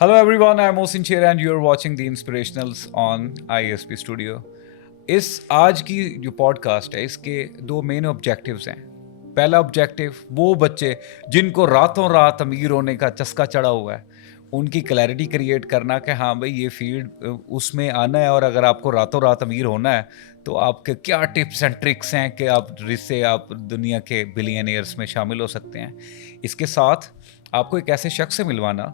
Hello everyone, I'm Mohsin Chair and you're watching The Inspirationals on ISP Studio. इस आज की जो podcast है इसके दो मेन ऑब्जेक्टिव्स हैं. पहला ऑब्जेक्टिव वो बच्चे जिनको रातों रात अमीर होने का चस्का चढ़ा हुआ है उनकी क्लैरिटी क्रिएट करना कि हाँ भाई ये फील्ड उसमें आना है और अगर आपको रातों रात अमीर होना है तो आपके क्या टिप्स एंड ट्रिक्स हैं कि आप जिससे आप दुनिया के बिलियनियर्स में शामिल हो सकते हैं. इसके साथ आपको एक ऐसे शख्स से मिलवाना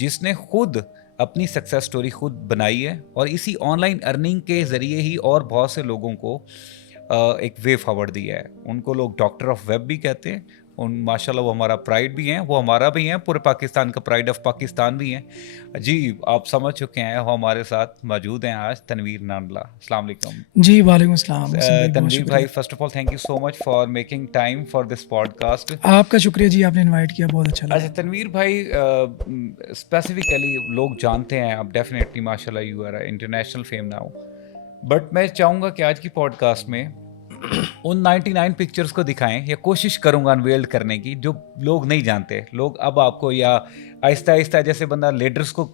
जिसने खुद अपनी सक्सेस स्टोरी खुद बनाई है और इसी ऑनलाइन अर्निंग के ज़रिए ही और बहुत से लोगों को एक वे फॉरवर्ड दिया है. उनको लोग डॉक्टर ऑफ वेब भी कहते हैं. उन माशाल्लाह वो हमारा प्राइड भी हैं, वो हमारा भी हैं, पूरे पाकिस्तान का प्राइड ऑफ पाकिस्तान भी हैं. जी आप समझ चुके हैं, वो हमारे साथ मौजूद हैं आज तनवीर नांदला. अस्सलाम वालेकुम. जी वालेकुम अस्सलाम. तनवीर भाई, first of all thank you so much for making time for this podcast. आपका शुक्रिया जी, आपने इनवाइट किया, बहुत अच्छा लगा. अच्छा तनवीर भाई, स्पेसिफिकली लोग जानते हैं आप डेफिनेटली माशाल्लाह you are international fame now, but मैं चाहूँगा कि आज की पॉडकास्ट में उन 99 पिक्चर्स को दिखाएं या कोशिश करूंगा अनवेल्ड करने की जो लोग नहीं जानते. लोग अब आपको या आहिस्ता आहिस्ता जैसे बंदा लेडर्स को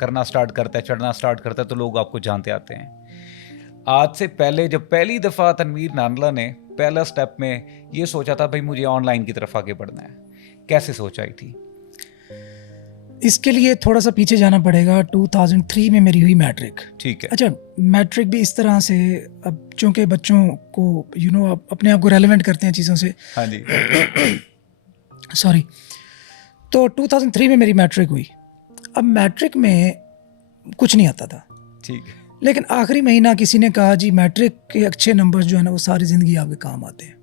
करना स्टार्ट करता है, चढ़ना स्टार्ट करता है, तो लोग आपको जानते आते हैं. आज से पहले जब पहली दफ़ा तनवीर नांदला ने पहला स्टेप में ये सोचा था भाई मुझे ऑनलाइन की तरफ आगे बढ़ना है, कैसे सोच आई थी? इसके लिए थोड़ा सा पीछे जाना पड़ेगा. 2003 में मेरी हुई मैट्रिक. ठीक है. अच्छा, मैट्रिक भी इस तरह से, अब चूँकि बच्चों को आप अपने आप को रेलेवेंट करते हैं चीज़ों से. हाँ जी. सॉरी. तो 2003 में मेरी मैट्रिक हुई. अब मैट्रिक में कुछ नहीं आता था. ठीक है. लेकिन आखिरी महीना किसी ने कहा जी मैट्रिक के अच्छे नंबर्स जो है ना वो सारी ज़िंदगी आपके काम आते हैं,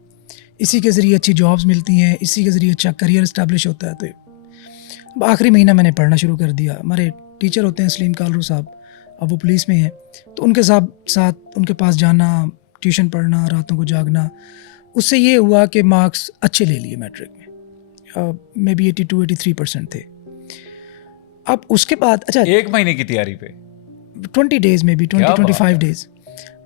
इसी के ज़रिए अच्छी जॉब्स मिलती हैं, इसी के ज़रिए अच्छा करियर इस्टेब्लिश होता है. तो आखिरी महीना मैंने पढ़ना शुरू कर दिया. हमारे टीचर होते हैं सलीम कालरू साहब, अब वो पुलिस में हैं, तो उनके साथ उनके पास जाना, ट्यूशन पढ़ना, रातों को जागना, उससे ये हुआ कि मार्क्स अच्छे ले लिए मैट्रिक में. मे बी 82-83% थे. अब उसके बाद अच्छा एक महीने की तैयारी पे 20 डेज़ में भी 20-25 डेज़.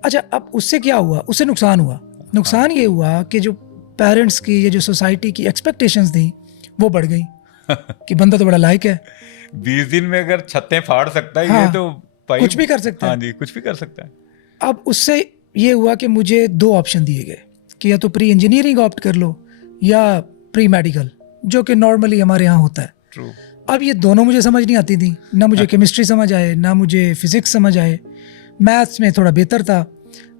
अच्छा, अब उससे क्या हुआ, उससे नुकसान हुआ. नुकसान ये हुआ कि जो पेरेंट्स की या जो सोसाइटी की एक्सपेक्टेशंस थी वो बढ़ गई कि बंदा तो बड़ा लायक है, 20 दिन में अगर छत्तें फाड़ सकता है. हाँ, ये तो कुछ भी कर सकता है. हाँ जी, कुछ भी कर सकता है. अब उससे ये हुआ कि मुझे दो ऑप्शन दिए गए कि या तो प्री इंजीनियरिंग ऑप्ट कर लो या प्री मेडिकल, जो कि नॉर्मली हमारे यहाँ होता है. ट्रू. अब ये दोनों मुझे समझ नहीं आती थी. ना मुझे केमिस्ट्री समझ आए, ना मुझे फिज़िक्स समझ आए. मैथ्स में थोड़ा बेहतर था.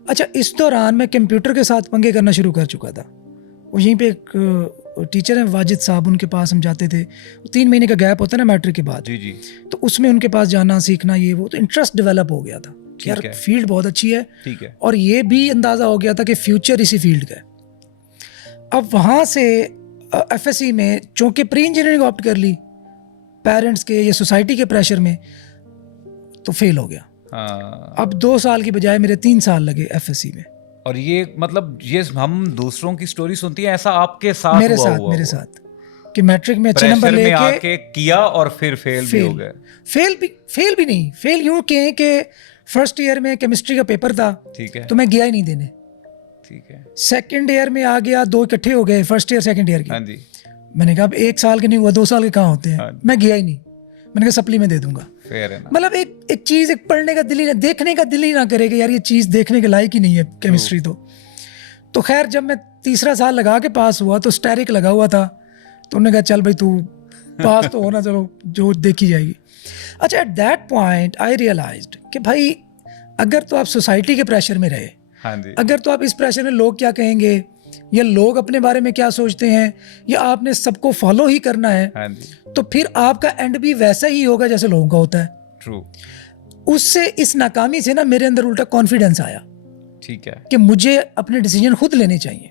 अच्छा, इस दौरान मैं कंप्यूटर के साथ पंगे करना शुरू कर चुका था. वो यहीं पे एक टीचर हैं वाजिद साहब, उनके पास हम जाते थे. 3 महीने का गैप होता है ना मैट्रिक के बाद. जी जी. तो उसमें उनके पास जाना, सीखना, ये वो, तो इंटरेस्ट डेवलप हो गया था कि यार फील्ड बहुत अच्छी है. ठीक है. और ये भी अंदाज़ा हो गया था कि फ्यूचर इसी फील्ड का है. अब वहाँ से FSC में चूँकि प्री इंजीनियरिंग ऑप्ट कर ली, पेरेंट्स के या सोसाइटी के प्रेशर में, तो फेल हो गया. अब 2 साल की बजाय मेरे 3 साल लगे FSC में. और ये मतलब ये हम दूसरों की स्टोरी सुनती है, ऐसा आपके साथ मेरे हुआ साथ कि मैट्रिक में अच्छे नंबर लेके आके किया और फिर फेल भी हो गए. फेल भी नहीं, फेल यूं कहें कि फर्स्ट ईयर में केमिस्ट्री का पेपर था. ठीक है. तो मैं गया ही नहीं देने. ठीक है. सेकंड ईयर में आ गया, 2 इकट्ठे हो गए, फर्स्ट ईयर सेकंड ईयर की. हाँ जी. मैंने कहा अब 1 साल के नहीं हुआ, 2 साल के कहाँ होते हैं. हाँ. मैं गया ही नहीं. मैंने कहा सप्ली में दे दूंगा. मतलब एक चीज़, एक पढ़ने का दिल ही ना, देखने का दिल ही ना करे कि यार ये चीज़ देखने के लायक ही नहीं है केमिस्ट्री. तो खैर जब मैं तीसरा साल लगा के पास हुआ तो स्टैरिक लगा हुआ था, तो उन्होंने कहा चल भाई तू पास तो होना, चलो जो देखी जाएगी. अच्छा, at that point I realised कि भाई अगर तो आप सोसाइटी के प्रेशर में रहे, हाँ जी, अगर तो आप इस प्रेशर में लोग क्या कहेंगे या लोग अपने बारे में क्या सोचते हैं या आपने सबको फॉलो ही करना है, हाँ जी, तो फिर आपका एंड भी वैसा ही होगा जैसे लोगों का होता है. ट्रू. उससे, इस नाकामी से ना मेरे अंदर उल्टा कॉन्फिडेंस आया. ठीक है. कि मुझे अपने डिसीजन खुद लेने चाहिए.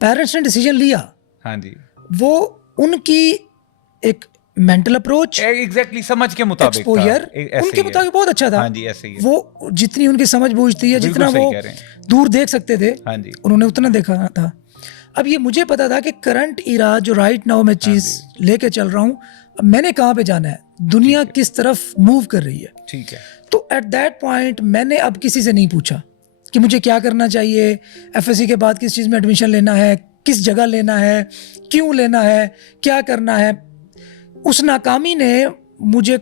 पेरेंट्स ने डिसीजन लिया. हाँ जी. वो उनकी एक मेंटल अप्रोच, एग्जैक्टली समझ के मुताबिक, एक्सपोजर उनके मुताबिक बहुत अच्छा था. हाँ जी, ऐसे ही है. वो जितनी उनकी समझ बूझ थी या जितना वो दूर देख सकते थे, हाँ जी, उन्होंने उतना देखा था. अब ये मुझे पता था कि करंट इरा जो राइट नाउ मैं चीज़ लेके चल रहा हूँ, मैंने कहाँ पे जाना है, दुनिया किस तरफ मूव कर रही है. ठीक है. तो एट दैट पॉइंट मैंने अब किसी से नहीं पूछा कि मुझे क्या करना चाहिए, FSC के बाद किस चीज़ में एडमिशन लेना है, किस जगह लेना है, क्यों लेना है, क्या करना है. उस नाकामी ने मुझे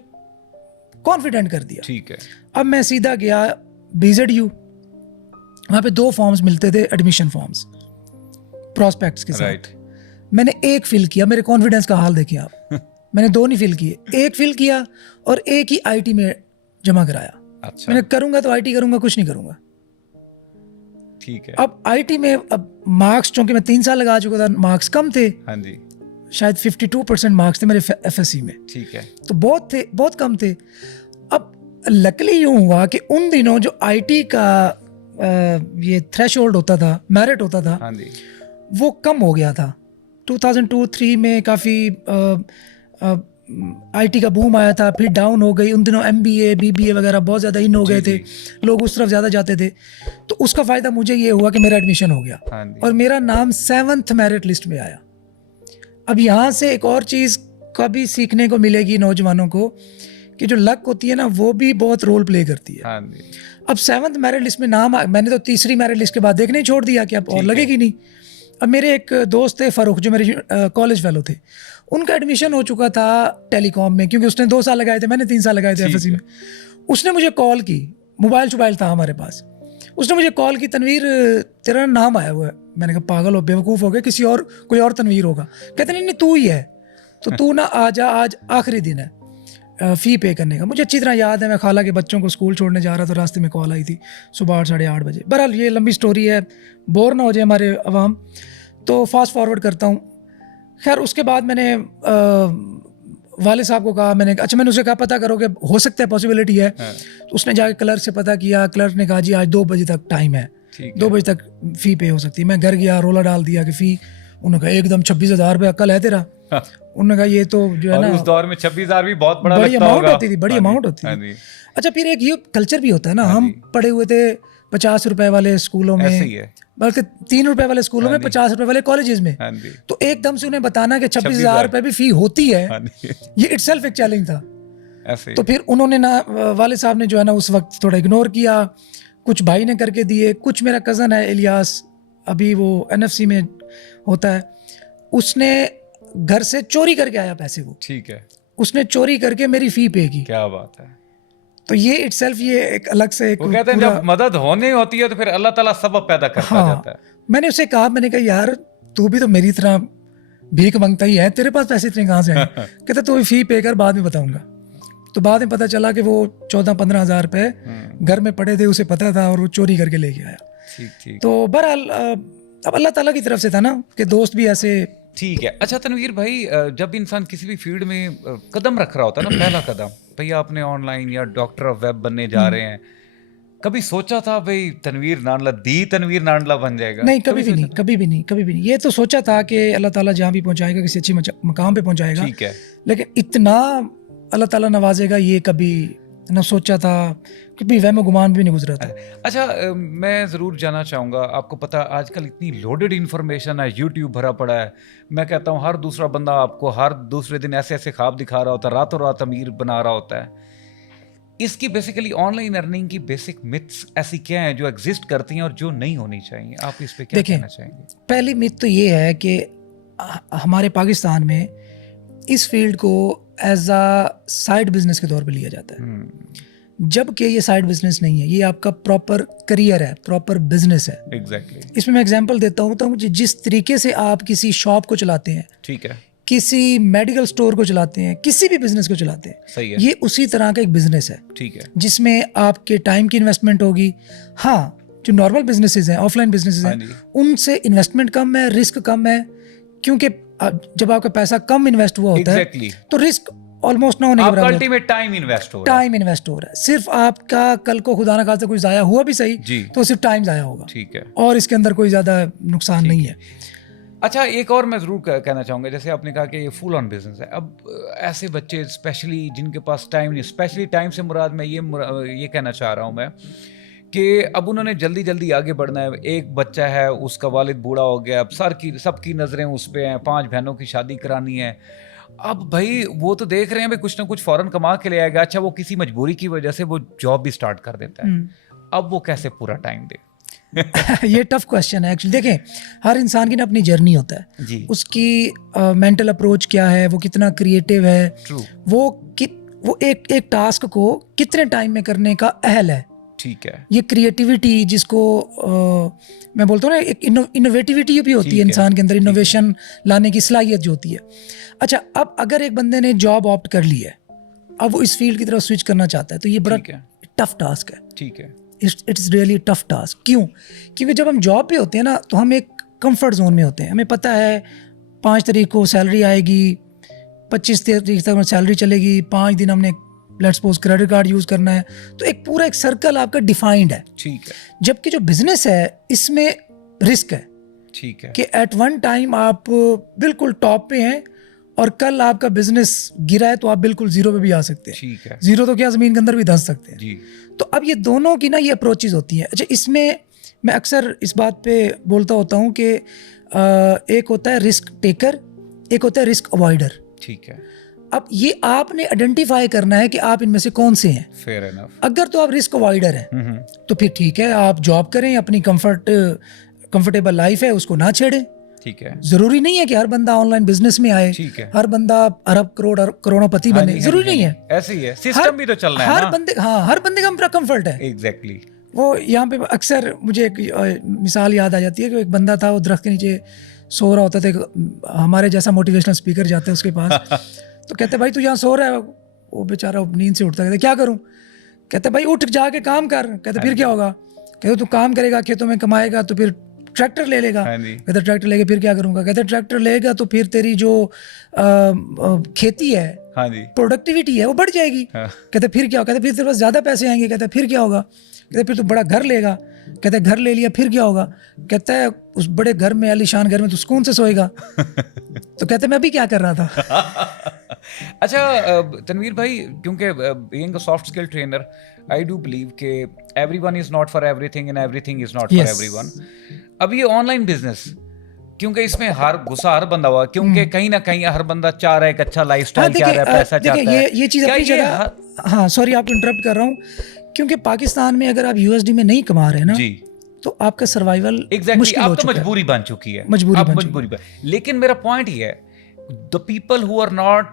कॉन्फिडेंट कर दिया। ठीक है। अब मैं सीधा गया BZU, वहाँ पे 2 फॉर्म्स मिलते थे, एडमिशन फॉर्म्स प्रोस्पेक्ट्स के साथ। राइट। मैंने एक फिल किया, मेरे कॉन्फिडेंस का हाल देखिए आप। मैंने 2 नहीं फिल किए, एक फिल किया और एक ही IT में जमा कराया। अच्छा। मैंने करूंगा तो IT करूंगा, कुछ नहीं करूंगा। ठीक है। अब IT में अब मार्क्स, चूंकि मैं 3 साल लगा चुका था, मार्क्स कम थे, हाँ जी। शायद 52% मार्क्स थे मेरे FSC में, ठीक है। तो बहुत थे, बहुत कम थे। अब लकली यूं हुआ कि उन दिनों जो IT का ये थ्रेशोल्ड होता था, मेरिट होता था, हाँ जी। वो कम हो गया था। 2002-3 में काफ़ी IT का बूम आया था, फिर डाउन हो गई। उन दिनों MBA BBA वगैरह बहुत ज़्यादा इन हो गए थे, लोग उस तरफ ज़्यादा जाते थे। तो उसका फ़ायदा मुझे ये हुआ कि मेरा एडमिशन हो गया हाँ जी। और मेरा नाम 7th मेरिट लिस्ट में आया। अब यहाँ से एक और चीज़ कभी सीखने को मिलेगी नौजवानों को कि जो लक होती है ना, वो भी बहुत रोल प्ले करती है। हाँ जी। अब 7th मेरिट लिस्ट में नाम मैंने तो तीसरी मेरिट लिस्ट के बाद देखने ही छोड़ दिया कि अब और लगेगी नहीं। अब मेरे एक दोस्त थे फ़ारूक, जो मेरे कॉलेज फेलो थे, उनका एडमिशन हो चुका था टेलीकॉम में, क्योंकि उसने 2 साल लगाए थे, मैंने 3 साल लगाए थे FSC में। उसने मुझे कॉल की, मोबाइल था हमारे पास, उसने मुझे कॉल की, तनवीर तेरा नाम आया हुआ है। मैंने कहा पागल हो, बेवकूफ़ हो गए, किसी और कोई और तनवीर होगा। कहते नहीं तू ही है, तो तू ना आ जा, आज आखिरी दिन है फ़ी पे करने का। मुझे अच्छी तरह याद है, मैं खाला के बच्चों को स्कूल छोड़ने जा रहा था, रास्ते में कॉल आई थी सुबह 8 साढ़े 8 बजे। बहरहाल ये लंबी स्टोरी है, बोर ना हो जाए हमारे अवाम, तो फास्ट फॉरवर्ड करता हूँ। खैर उसके बाद मैंने वाले साहब को कहा, मैंने उसे कहा पता करो कि हो सकता है, पॉसिबिलिटी है। तो उसने जाके क्लर्क से पता किया, क्लर्क ने कहा जी आज 2 बजे तक टाइम है, 2 बजे तक फ़ी पे हो सकती है। मैं घर गया, रोला डाल दिया कि फ़ी, उन्होंने कहा एकदम 26,000 रुपये कल है तेरा। उन्होंने कहा ये तो जो है ना, उस दौर में 26,000 भी बहुत बड़ी अमाउंट होती थी, बड़ी अमाउंट होती थी। अच्छा, फिर एक ये कल्चर भी होता है ना, हम पढ़े हुए थे 50 रुपए वाले स्कूलों में, बल्कि 3 रुपए वाले स्कूलों में, 50 रुपए वाले कॉलेजेस में। तो एकदम से उन्हें बताना कि 26,000 रुपए भी फी होती है, ये इटसेल्फ एक चैलेंज था। तो फिर उन्होंने ना, वाले साहब ने जो है ना उस वक्त थोड़ा इग्नोर किया, कुछ भाई ने करके दिए, कुछ मेरा कज़न है इलियास, अभी वो NFC में होता है, उसने घर से चोरी करके आया पैसे वो। ठीक है। उसने चोरी करके मेरी फ़ी पे की। क्या बात है। तो ये इटसेल्फ ये एक अलग से एक, वो कहते हैं जब मदद होनी होती है तो फिर अल्लाह ताला सबब पैदा करता जाता है। मैंने उसे कहा, मैंने कहा यार तू भी तो मेरी तरह भीख मांगता ही है, तेरे पास पैसे इतने कहाँ से आए? कहता तू फ़ी पे कर, बाद में बताऊंगा। तो बाद में पता चला कि वो 14-15 हज़ार रुपये घर में पड़े थे, उसे पता था और वो चोरी करके लेके आया। ठीक। तो बहरहाल अब अल्लाह ताला की तरफ से था ना कि दोस्त भी ऐसे। ठीक है। अच्छा तनवीर भाई, जब इंसान किसी भी फील्ड में कदम रख रहा होता है ना, पहला कदम, भैया आपने ऑनलाइन या डॉक्टर ऑफ वेब बनने जा रहे हैं, कभी सोचा था भाई तनवीर नांडला बन जाएगा? नहीं, कभी भी नहीं। ये तो सोचा था कि अल्लाह ताला जहाँ भी पहुँचाएगा, किसी अच्छी मकाम पे पहुँचाएगा। ठीक है। लेकिन इतना अल्लाह ताला नवाजेगा ये कभी ना सोचा था, कभी वहम गुमान भी नहीं गुजरा था। अच्छा, मैं ज़रूर जानना चाहूँगा, आपको पता आजकल इतनी लोडेड इन्फॉर्मेशन है, यूट्यूब भरा पड़ा है। मैं कहता हूँ हर दूसरा बंदा आपको हर दूसरे दिन ऐसे ऐसे ख्वाब दिखा रहा होता है, रातों रात अमीर बना रहा होता है। इसकी बेसिकली ऑनलाइन अर्निंग की बेसिक मिथ्स ऐसी क्या हैं जो एग्जिस्ट करती हैं और जो नहीं होनी चाहिए? आप इस पे क्या कहना चाहेंगे? पहली मिथ तो ये है कि हमारे पाकिस्तान में इस फील्ड को एज अ साइड बिजनेस के तौर पे लिया जाता है, जबकि ये साइड बिजनेस नहीं है, ये आपका प्रॉपर करियर है, प्रॉपर बिजनेस है। एग्जैक्टली। इसमें मैं एग्जांपल देता हूँ, तो जिस तरीके से आप किसी शॉप को चलाते हैं, ठीक है, किसी मेडिकल स्टोर को चलाते हैं, किसी भी बिजनेस को चलाते हैं, सही है, ये उसी तरह का एक बिजनेस है। ठीक है, जिसमें आपके टाइम की इन्वेस्टमेंट होगी। हाँ, जो नॉर्मल बिजनेसेस हैं, ऑफलाइन बिजनेसेस हैं, उनसे इन्वेस्टमेंट कम है, रिस्क कम है, क्योंकि जब आपका पैसा कम इन्वेस्ट हुआ होता है तो रिस्क ऑलमोस्ट ना होने के बराबर। अल्टीमेट टाइम इन्वेस्ट हो रहा है। सिर्फ आपका कल को खुदा ना खास्ता कोई जाया हुआ भी सही तो सिर्फ टाइम जाया होगा, ठीक है, और इसके अंदर कोई ज्यादा नुकसान नहीं है। अच्छा, एक और मैं ज़रूर कहना चाहूँगा, जैसे आपने कहा कि ये फुल ऑन बिजनेस है। अब ऐसे बच्चे स्पेशली जिनके पास टाइम नहीं, स्पेशली टाइम से मुराद मैं ये कहना चाह रहा हूँ मैं कि अब उन्होंने जल्दी जल्दी आगे बढ़ना है। एक बच्चा है, उसका वालिद बूढ़ा हो गया, अब सबकी नज़रें उस पर हैं, 5 बहनों की शादी करानी है। अब भाई वो तो देख रहे हैं भाई कुछ ना कुछ फ़ौरन कमा के ले आएगा। अच्छा, वो किसी मजबूरी की वजह से वो जॉब भी स्टार्ट कर देता है, अब वो कैसे पूरा टाइम दे? ये टफ क्वेश्चन है एक्चुअली। देखें, हर इंसान की ना अपनी जर्नी होता है जी। उसकी मेंटल अप्रोच क्या है, वो कितना क्रिएटिव है, वो वो एक टास्क को कितने टाइम में करने का अहल है। ठीक है, ये क्रिएटिविटी जिसको मैं बोलता हूँ ना, एक इनोवेटिविटी भी होती है इंसान के अंदर, इनोवेशन लाने की सलाहियत जो होती है। अच्छा, अब अगर एक बंदे ने जॉब ऑप्ट कर ली है, अब वो इस फील्ड की तरफ स्विच करना चाहता है, तो ये बड़ा टफ टास्क है। ठीक है, इट्स रियली टफ टास्क। क्यों? क्योंकि जब हम जॉब पे होते हैं ना, तो हम एक कंफर्ट जोन में होते हैं। हमें पता है 5 तारीख को सैलरी आएगी, 25 तारीख तक सैलरी चलेगी, 5 दिन हमने let's suppose credit card use करना है, तो एक पूरा एक सर्कल आपका डिफाइंड है। ठीक है, जबकि जो बिजनेस है इसमें रिस्क है। ठीक है, कि एट वन टाइम आप बिल्कुल टॉप पे हैं और कल आपका बिजनेस गिरा है तो आप बिल्कुल जीरो पे भी आ सकते हैं। ठीक है, जीरो तो क्या, जमीन के अंदर भी धंस सकते हैं जी। तो अब ये दोनों की ना ये अप्रोचेज होती हैं। अच्छा, इसमें मैं अक्सर इस बात पे बोलता होता हूँ कि एक होता है रिस्क टेकर, एक होता है रिस्क अवॉइडर। ठीक है, अब ये आपने आइडेंटिफाई करना है कि आप इनमें से कौन से हैं। Fair enough. अगर तो आप रिस्क अवॉइडर हैं तो फिर ठीक है, आप जॉब करें, अपनी कंफर्टेबल लाइफ है उसको ना छेड़ें। ठीक है, जरूरी नहीं है कि हर बंदा ऑनलाइन बिजनेस में आए, ठीक है, हर बंदा अरब करोड़पति हाँ बने, जी, जरूरी नहीं है। ऐसे ही है, सिस्टम भी तो चलना है हर ना। बंदे, हाँ, हर बंदे का अपना कंफर्ट है। एग्जैक्टली। वो यहाँ पे अक्सर मुझे एक मिसाल याद आ जाती है कि एक बंदा था, वो दरख्त के नीचे सो रहा होता था, हमारे जैसा मोटिवेशनल स्पीकर जाते हैं उसके पास तो कहते भाई तू यहाँ सो रहा है। वो बेचारा नींद से उठता, कहते क्या करूँ? कहते भाई उठ जाके काम कर। कहते फिर क्या होगा? कहते तू काम करेगा, खेतों में कमाएगा, तो फिर ट्रैक्टर ले लेगा। कहते ट्रैक्टर लेके फिर क्या करूँगा? कहते ट्रैक्टर लेगा तो फिर तेरी जो खेती है, हाँ जी, प्रोडक्टिविटी है, वो बढ़ जाएगी। कहते फिर क्या होगा? कहते फिर तेरे पास ज़्यादा पैसे आएंगे। कहते फिर क्या होगा? कहते फिर तू बड़ा घर लेगा। कहते घर ले लिया फिर क्या होगा? कहता है उस बड़े घर में, आलीशान घर में तू सुकून से सोएगा। तो कहते मैं अभी क्या कर रहा था। अच्छा तनवीर भाई, क्योंकि being a soft skill trainer, I do believe कि everyone is not for everything and everything is not for everyone. अब ये ऑनलाइन बिजनेस, क्योंकि इसमें हर गुस्सा हर बंदा हुआ, क्योंकि कहीं ना कहीं हर बंदा चाह रहा है एक अच्छा लाइफस्टाइल, चाह रहा है पैसा चाहता है। ये चीज़ अपनी जगह, हाँ सॉरी आपको इंटरप्ट कर रहा हूँ, क्योंकि पाकिस्तान में अगर आप यूएसडी में नहीं कमा रहे ना जी, तो आपका सर्वाइवल मुश्किल हो चुका है। मजबूरी बन चुकी है, मजबूरी। लेकिन मेरा पॉइंट ये है, the people who are not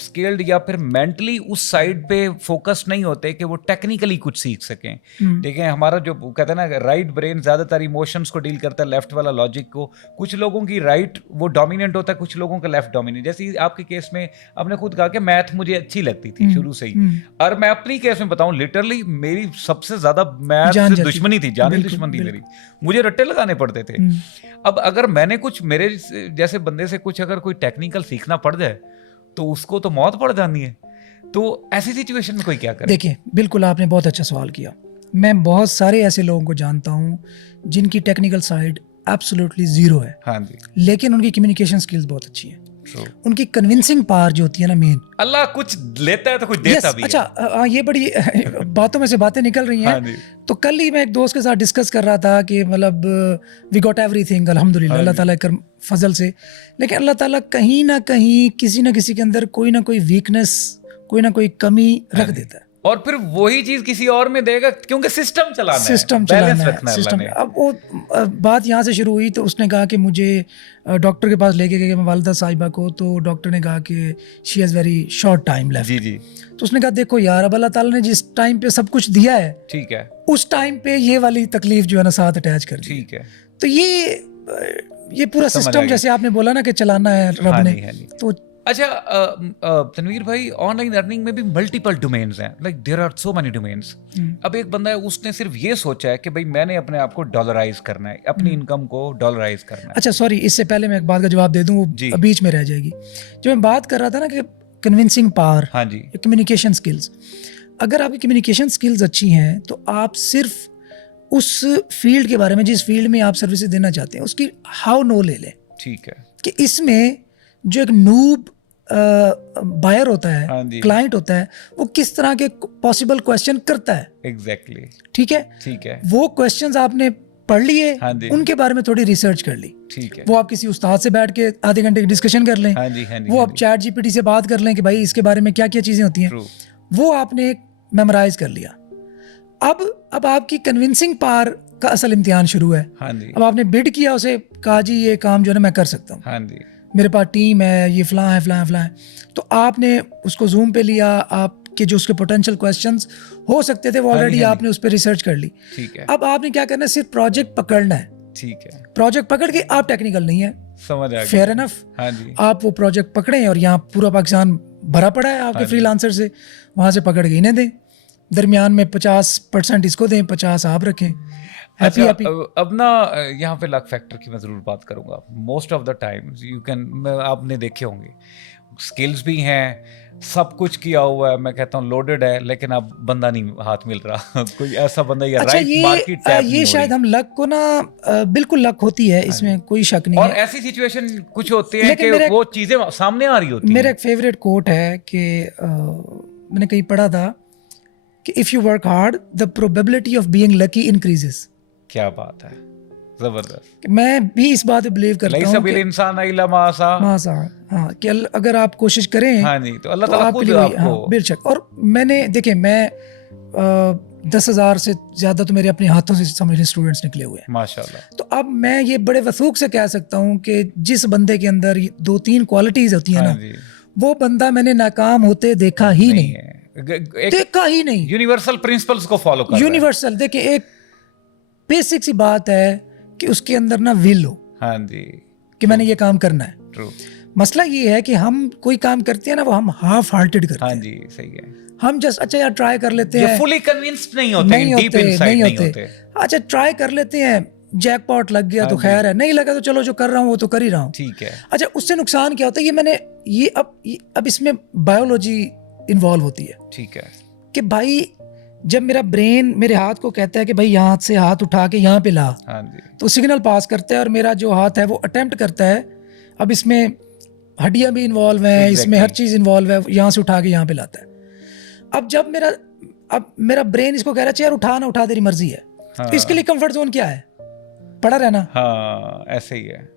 skilled या फिर मेंटली उस साइड पे फोकस नहीं होते कि वो टेक्निकली कुछ सीख सकें। देखें, हमारा जो कहते हैं ना राइट ब्रेन ज्यादातर इमोशंस को डील करता है, लेफ्ट वाला लॉजिक को। कुछ लोगों की राइट वो डोमिनेंट होता है, कुछ लोगों का लेफ्ट डोमिनेंट। जैसे आपके केस में आपने खुद कहा कि मैथ मुझे अच्छी लगती थी शुरू से ही, और मैं अपनी केस में बताऊं, लिटरली मेरी सबसे ज्यादा मैथ से दुश्मनी थी, जानी दुश्मन थी मेरी, मुझे रट्टे लगाने पड़ते थे। अब अगर मैंने कुछ, मेरे जैसे बंदे से कुछ अगर कोई टेक्निकल सीखना पड़ जाए तो उसको तो मौत पड़ जानी है। तो ऐसी सिचुएशन में कोई क्या करे? देखिए, बिल्कुल आपने बहुत अच्छा सवाल किया। मैं बहुत सारे ऐसे लोगों को जानता हूं जिनकी टेक्निकल साइड एब्सोल्युटली जीरो है, हाँ जी, लेकिन उनकी कम्युनिकेशन स्किल्स बहुत अच्छी है। उनकी कन्विंसिंग पावर जो होती है ना, मेन, अल्लाह कुछ लेता है तो कुछ देता भी है। अच्छा, ये बड़ी बातों में से बातें निकल रही हैं। हाँ, तो कल ही मैं एक दोस्त के साथ डिस्कस कर रहा था कि मतलब वी गॉट एवरीथिंग अल्हम्दुलिल्लाह, अल्लाह ताला के फजल से। लेकिन अल्लाह ताला कहीं ना कहीं किसी ना किसी के अंदर कोई ना कोई वीकनेस, कोई ना कोई कमी रख देता है, और फिर वही चीज किसी और में देगा, क्योंकि सिस्टम चलाना है। सिस्टम। अब वो बात यहाँ से शुरू हुई, तो उसने कहा कि मुझे डॉक्टर के पास लेके गए वालिदा साहिबा को, तो डॉक्टर ने कहा कि she has very short time left. जी। तो उसने कहा देखो यार, अब अल्लाह ताला ने जिस टाइम पे सब कुछ दिया है, ठीक है, उस टाइम पे ये वाली तकलीफ जो है ना साथ अटैच कर दी। ठीक है, तो ये पूरा सिस्टम, जैसे आपने बोला ना कि चलाना है रब ने, तो अच्छा तनवीर भाई, ऑनलाइन अर्निंग में भी मल्टीपल डोमेन्स हैं, like there are so many domains. अब एक बंदा है, उसने सिर्फ ये सोचा है कि भाई मैंने अपने आप को डॉलराइज करना है, अपनी इनकम को डॉलराइज करना है। अच्छा सॉरी, इससे पहले मैं एक बात का जवाब दे दूं, वो बीच में रह जाएगी। जो मैं बात कर रहा था ना कि कन्विंसिंग पावर, हाँ जी, कम्युनिकेशन स्किल्स, अगर आपकी कम्युनिकेशन स्किल्स अच्छी हैं तो आप सिर्फ उस फील्ड के बारे में, जिस फील्ड में आप सर्विसेज देना चाहते हैं, उसकी हाउ नो ले लें। ठीक है, कि इसमें जो एक नूब बायर होता है, क्लाइंट होता है, वो किस तरह के पॉसिबल क्वेश्चन करता है। एग्जैक्टली, ठीक है, वो क्वेश्चंस आपने पढ़ लिए, उनके बारे में थोड़ी रिसर्च कर ली, ठीक है, वो आप किसी उस्ताद से बैठ के आधे घंटे की डिस्कशन कर लें, वो आप चैट जीपीटी से बात कर लें कि भाई इसके बारे में क्या क्या चीजें होती हैं, वो आपने मेमोराइज कर लिया। अब आपकी कन्विंसिंग पावर का असल इम्तिहान शुरू है। अब आपने बिड किया, उसे कहा जी ये काम जो है ना मैं कर सकता हूँ, मेरे पास टीम है, ये फलां है फलां है फलां है, तो आपने उसको जूम पे लिया, आपके जो उसके पोटेंशियल क्वेश्चंस हो सकते थे वो ऑलरेडी आपने उस पर रिसर्च कर ली। ठीक है, अब आपने क्या करना है, सिर्फ प्रोजेक्ट पकड़ना है। ठीक है, प्रोजेक्ट पकड़ के आप टेक्निकल नहीं है, समझ आ गया। Fair enough. हाँ जी, आप वो प्रोजेक्ट पकड़ें और यहाँ पूरा पाकिस्तान भरा पड़ा है आपके फ्रीलांसर से, वहाँ से पकड़ के इन्हें दें, दरमियान में 50% इसको दें, 50 आप रखें, हैप्पी हैप्पी। अब ना यहाँ पे लक फैक्टर की मैं ज़रूर बात करूँगा। Most of the times you can, आपने देखे होंगे, स्किल्स भी हैं, सब कुछ किया हुआ है, मैं कहता हूँ लोडेड है, लेकिन अब बंदा नहीं हाथ मिल रहा कोई ऐसा बंदा या अच्छा, राइट मार्केट टैप नहीं ये हो शायद रही। हम लक को ना बिल्कुल लक होती है, इसमें कोई शक नहीं और है। ऐसी सिचुएशन कुछ होती है लेकिन कि वो चीज़ें सामने आ रही होती मेरा हैं। एक फेवरेट कोट है कि मैंने कहीं पढ़ा था कि if you work hard the probability of being lucky increases. क्या बात है, जबरदस्त। मैं भी इस बात पे बिलीव करता लई हूँ सबिल कि इंसान इल्ला मा सा। मासा, हाँ, कि अगर आप कोशिश करें हाँ जी, तो अल्लाह तो ताला आपके खुद लिए वही, आपको। हाँ, बेशक। और मैंने देखे, मैं 10,000 से ज़्यादा तो मेरे अपने हाथों से समझ लें स्टूडेंट्स निकले हुए हैं। माशाल्लाह। तो अब मैं ये बड़े वसूख से कह सकता हूँ कि जिस बंदे के अंदर 2-3 क्वालिटीज़ होती है हाँ ना, जी, वो बंदा मैंने नाकाम होते देखा ही नहीं, है एक देखा ही नहीं। यूनिवर्सल प्रिंसिपल्स को फॉलो कर रहा है। यूनिवर्सल, देखिए, एक बेसिक सी बात है कि उसके अंदर ना विल हो हाँ जी, कि मैंने ये काम करना है। ट्रू। मसला ये है कि हम कोई काम करते हैं ना, वो हम हाफ हार्टेड करते हाँ हैं। जी, सही है। हम जस्ट अच्छा यार ट्राई कर लेते ये हैं, फुली कन्विंस्ड नहीं होते, नहीं डीप होते, इनसाइड नहीं नहीं होते। होते। अच्छा ट्राई कर लेते हैं, जैकपॉट लग गया तो खैर है, नहीं लगा तो चलो जो कर रहा हूँ वो तो कर ही रहा हूँ। ठीक है, अच्छा, उससे नुकसान क्या होता है, ये अब इसमें बायोलॉजी इन्वॉल्व होती है ठीक है। कि भाई जब मेरा ब्रेन मेरे हाथ को कहता है कि भाई यहाँ से हाथ उठा के यहाँ पे ला, हाँ जी, तो सिग्नल पास करता है और मेरा जो हाथ है वो अटेम्प्ट करता है। अब इसमें हड्डियां भी इन्वॉल्व हैं, इसमें हर चीज़ इन्वॉल्व है, यहाँ से उठा के यहाँ पे लाता है। अब जब मेरा ब्रेन इसको कह रहा है यार उठा ना उठा, तेरी मर्जी है, तो इसके लिए कंफर्ट जोन क्या है? पड़ा रहना। हाँ, ऐसे ही है।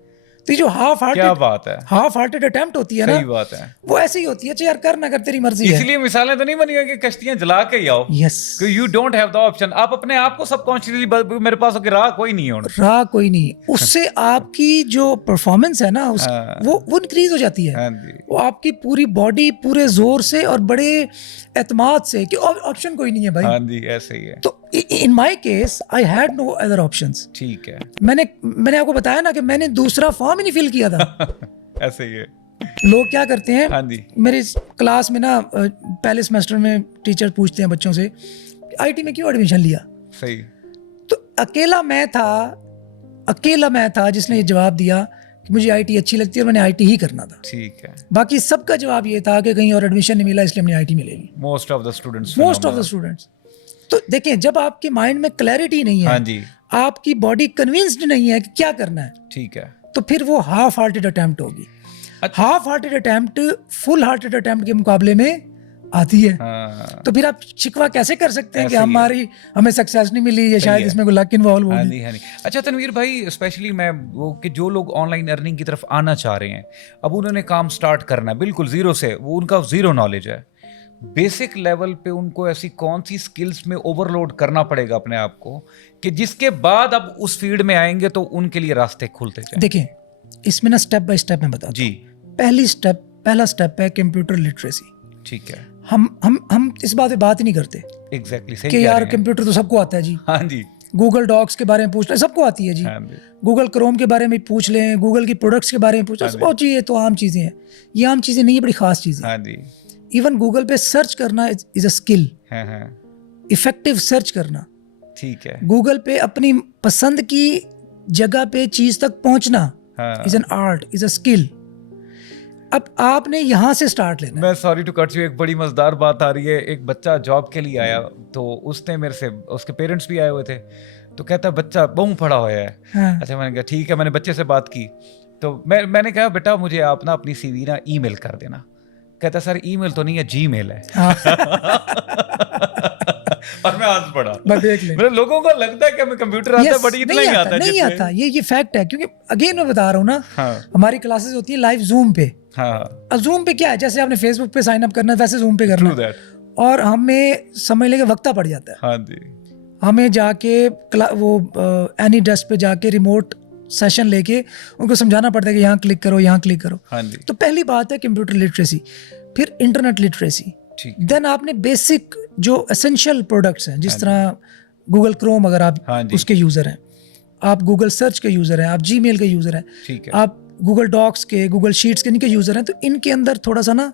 तो ये जो हाफ क्या बात है, हार्टेड अटेम्प्ट होती है ना, सही बात है। वो ऐसे ही होती है, यार कर ना कर, तेरी मर्जी है। इसलिए मिसालें तो नहीं बनी है कि कश्तियां जला के ही आओ। Yes, you don't have the option. आप अपने आप को सबकॉन्शियसली, मेरे पास राह कोई नहीं है। राह कोई नहीं, उससे आपकी जो परफॉर्मेंस है ना वो इंक्रीज हो जाती है। हाँ जी, वो आपकी पूरी बॉडी पूरे जोर से और बड़े एतमाद से कि ऑप्शन कोई नहीं है भाई। हाँ जी, ऐसे ही है। तो in my case I had no other options. ठीक है, मैंने आपको बताया ना कि मैंने दूसरा फॉर्म ही नहीं फिल किया था। ऐसे ही है। लोग क्या करते हैं, हाँ जी, मेरे क्लास में ना पहले सेमेस्टर में टीचर पूछते हैं बच्चों से आईटी में क्यों एडमिशन लिया, सही। तो अकेला मैं था जिसने ये जवाब दिया कि मुझे आईटी अच्छी लगती है और मैंने आईटी ही करना था। ठीक है। बाकी सबका जवाब ये था कि कहीं और एडमिशन नहीं मिला इसलिए हमने आईटी में ले ली। मोस्ट ऑफ द स्टूडेंट्स तो देखें, जब आपके माइंड में क्लैरिटी नहीं है, हाँ जी, आपकी बॉडी कन्विंस्ड नहीं है कि क्या करना है, ठीक है। तो फिर वो हाफ हार्टेड अटेम्प्ट होगी। Half hearted attempt full hearted attempt के मुकाबले में आती है। हाँ, तो फिर आप शिकवा कैसे कर सकते हैं कि ऐसे ही है। हमें सक्सेस नहीं मिली, या शायद इसमें कोई लक इन्वॉल्व हाँ होगी। जी, हाँ जी। अच्छा तनवीर भाई, स्पेशली मैं वो कि जो लोग ऑनलाइन अर्निंग की तरफ आना चाह रहे हैं, अब उन्होंने काम स्टार्ट करना है बिल्कुल जीरो से, वो उनका जीरो नॉलेज है, बेसिक लेवल पे उनको ऐसी कौन सी स्किल्स में ओवरलोड करना पड़ेगा अपने आप को कि जिसके बाद अब उस फील्ड में आएंगे तो उनके लिए रास्ते खुलते जाएं? देखें, इसमें ना स्टेप बाय स्टेप मैं बताता हूं। जी, पहला स्टेप है कंप्यूटर लिटरेसी। ठीक है। हम इस बात पे बात ही नहीं करते एग्जैक्टली, सही कि कह यार रहे हैं। कंप्यूटर तो सबको आता है जी। हाँ जी, गूगल डॉक्स के बारे में पूछ लें, सबको आती है जी। हाँ जी, गूगल क्रोम के बारे में पूछ लें, गूगल की प्रोडक्ट्स के बारे में पूछ लें, ओ जी ये तो आम चीज़ें हैं। ये आम चीज़ें नहीं है, बड़ी खास चीज़ें। हाँ जी, इवन गूगल पे सर्च करना इज अ स्किल। हाँ हाँ, इफेक्टिव सर्च करना, ठीक है। गूगल पे अपनी पसंद की जगह पे चीज़ तक पहुंचना हाँ, is an art, is a skill. अब आपने यहाँ से स्टार्ट लेना है। मैं सॉरी टू कट यू, एक बड़ी मजेदार बात आ रही है। एक बच्चा जॉब के लिए आया, तो उसने मेरे से, उसके पेरेंट्स भी आए हुए थे, तो कहता है बच्चा बहुत पढ़ा हुआ है। हाँ। अच्छा, मैंने कहा ठीक है, मैंने बच्चे से बात की, तो मैंने कहा बेटा मुझे आप ना अपनी सीवी ना ईमेल कर देना। कहता सर ईमेल तो नहीं है, जीमेल है। और मैं हंस पड़ा। देख ले, मतलब लोगों को लगता है कि हमें कंप्यूटर आता है, बट इतना ही आता है। नहीं आता, ये फैक्ट है, क्योंकि अगेन मैं बता रहा हूँ ना, हाँ, हमारी क्लासेस होती है लाइव जूम पे। हाँ, अब जूम पे क्या है, जैसे आपने फेसबुक पे साइन अप करना है वैसे जूम पे करना true है, that। और हमें समझ लेके वक्ता पड़ जाता है। हाँ जी, हमें जाके वो एनी डेस्क पे जाके रिमोट सेशन लेके उनको समझाना पड़ता है कि यहाँ क्लिक करो, यहाँ क्लिक करो। हाँ जी, तो पहली बात है कंप्यूटर लिटरेसी, फिर इंटरनेट लिटरेसी, ठीक, देन आपने बेसिक जो एसेंशियल प्रोडक्ट्स हैं, जिस तरह गूगल क्रोम अगर आप हाँ जी, उसके यूज़र हैं, आप गूगल सर्च के यूज़र हैं, आप जीमेल के यूज़र हैं, ठीक है, आप गूगल डॉक्स के, गूगल शीट्स के इनके यूज़र हैं, तो इनके अंदर थोड़ा सा ना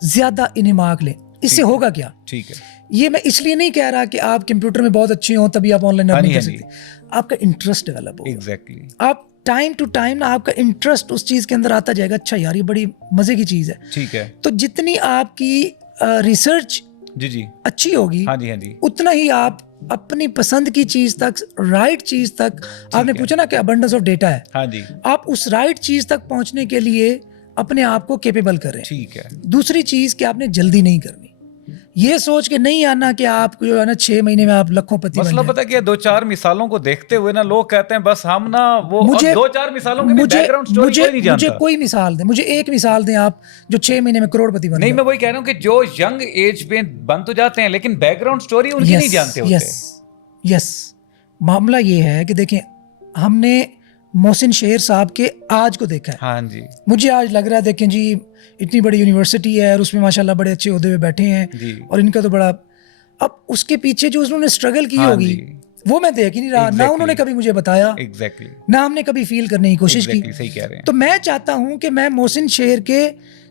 ज़्यादा इन्हिमाक लें। इससे ठीक है। होगा क्या, ठीक है, ये मैं इसलिए नहीं कह रहा कि आप कंप्यूटर में बहुत अच्छे हो तभी आप ऑनलाइन हाँ अर्निंग जी, कर हाँ जी। सकते, आपका इंटरेस्ट डेवलप होगा। एग्जैक्टली, आप टाइम टू टाइम ना आपका इंटरेस्ट उस चीज़ के अंदर आता जाएगा, अच्छा यार ये बड़ी मज़े की चीज़ है। ठीक है, तो जितनी आपकी रिसर्च जी जी, अच्छी होगी, हाँ जी, हाँ जी, उतना ही आप अपनी पसंद की चीज़ तक, राइट चीज़ तक, आपने है। पूछा ना कि अबंडेंस ऑफ डेटा है, हाँ जी, आप उस राइट चीज़ तक पहुंचने के लिए अपने आप को केपेबल करें। ठीक है, दूसरी चीज़ कि आपने जल्दी नहीं करनी, ये सोच के नहीं आना कि आप जो है ना 6 महीने में आप लखोंपति बन मसला जाए। पता क्या, 2-4 मिसालों को देखते हुए ना लोग कहते हैं बस हम ना वो, मुझे- और 2-4 मिसालों के बैकग्राउंड स्टोरी कोई नहीं मुझे जानता। कोई मिसाल दें, मुझे एक मिसाल दें आप जो 6 महीने में करोड़पति बन नहीं, गए। मैं वही कह रहा हूँ कि जो यंग एज में बन तो जाते हैं लेकिन बैकग्राउंड स्टोरी उनकी नहीं जानते होते। यस, मामला ये है कि देखें, हमने मोहसिन शेर साहब के आज को देखा है। हाँ जी, मुझे आज लग रहा है, देखें जी, इतनी बड़ी यूनिवर्सिटी है और उसमें माशाल्लाह बड़े अच्छे ओहदे पे बैठे हैं जी, और इनका तो बड़ा, अब उसके पीछे जो उन्होंने स्ट्रगल की हाँ होगी जी, वो मैं देख ही नहीं रहा, ना Exactly. उन्होंने कभी मुझे बताया, एग्जैक्टली, ना हमने कभी फील करने की कोशिश की। सही कह रहे हैं। तो मैं चाहता हूं कि मैं मोहसिन शेर के